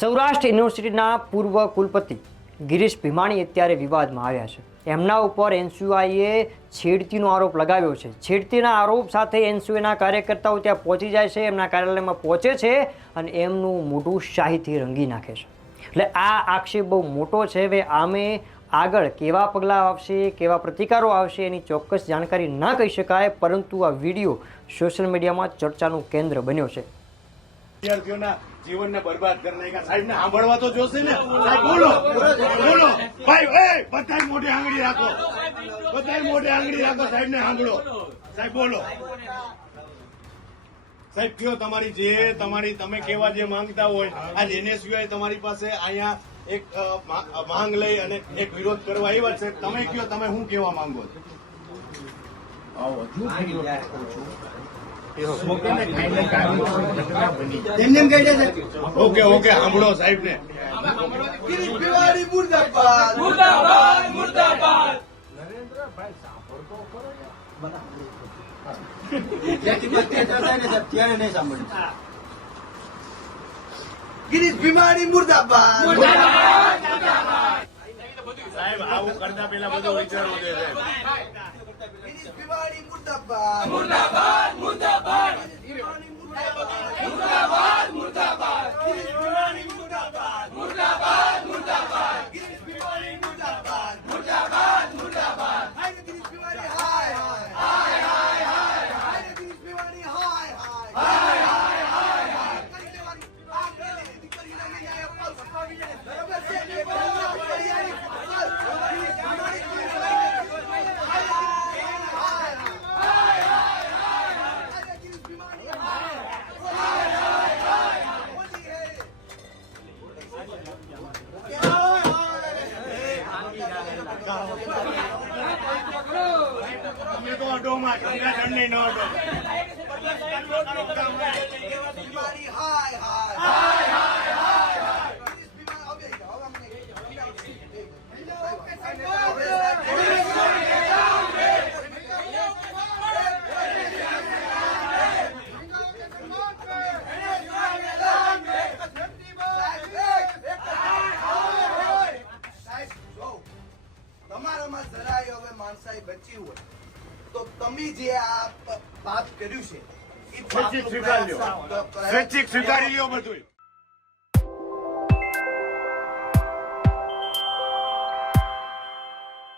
સૌરાષ્ટ્ર યુનિવર્સિટીના પૂર્વ કુલપતિ ગિરીશ ભીમાણી અત્યારે વિવાદમાં આવ્યા છે. એમના ઉપર એનએસયુઆઈએ છેડતીનો આરોપ લગાવ્યો છે. છેડતીના આરોપ સાથે એનએસયુના કાર્યકર્તાઓ ત્યાં પહોંચી જાય છે, એમના કાર્યાલયમાં પહોંચે છે અને એમનું મોઢું શાહીથી રંગી નાખે છે. એટલે આ આક્ષેપ બહુ મોટો છે. હવે આમે આગળ કેવા પગલાં આવશે, કેવા પ્રતિકારો આવશે એની ચોક્કસ જાણકારી ન કહી શકાય, પરંતુ આ વિડીયો સોશિયલ મીડિયામાં ચર્ચાનું કેન્દ્ર બન્યો છે. વિદ્યાર્થીઓના જીવનને બરબાદ કરી નાખ્યા. સાહેબને સાંભળવા તો જોશે ને. સાહેબ બોલો બોલો ભાઈ, બધાય મોઢે આંગળી રાખો, બધાય મોઢે આંગળી રાખો. સાહેબને સાંભળો. સાહેબ બોલો. સાહેબ કયો તમારી જે તમે કેવા જે માંગતા હોય. આજ એનએસયુઆઈ તમારી પાસે અહીંયા એક માંગ લઈ અને એક વિરોધ કરવા આવ્યા છે. તમે કયો તમે શું કેવા માંગો છો? ઓકે સાંભળો સાહેબ ને. ગિરીશ ભીમાણી મુર્દાબાદ, મુર્દાબાદ, મુર્દાબાદ. નરેન્દ્રભાઈ સાંભળતો કરો. ગિરીશ ભીમાણી મુર્દાબાદ, મુર્દાબાદ, મુર્દાબાદ. સાહેબ આવું કરતા પેલા બધું વિચારવું છે. ગિરીશ ભીમાણી મુર્દાબાદ, મુર્દાબાદ, મુર્દાબાદ, મુર્દાબાદ, મુર્દાબાદ. ગિરીશ ભીમાણી મુર્દાબાદ, મુર્દાબાદ, મુર્દાબાદ, ગિરીશ ભીમાણી મુર્દાબાદ, મુર્દાબાદ, મુર્દાબાદ. હાય ગિરીશ ભીમાણી હાય હાય હાય હાય હાય ગિરીશ ભીમાણી હાય હાય હાય હાય હાય. કરી લેવાની આ કરી નાખી જાય અપલ સપાવી જાય. બરાબર છે ને? બરાબર કરી આવી ગિરીશ ભીમાણી તમે તો અડોમાં ઠંડા ઠંડી ન અડો. ભીમાણી હાય હાય હાય હાય. ગિરીશ ભીમાણી હવે તમારામાં જરાય હવે માણસાઈ બચી હોય તો તમે જે આ પાપ કર્યું છે એ સ્વૈચ્છિક સ્વીકારી લ્યો. સ્વૈચ્છિક સ્વીકારી લ્યો બધું.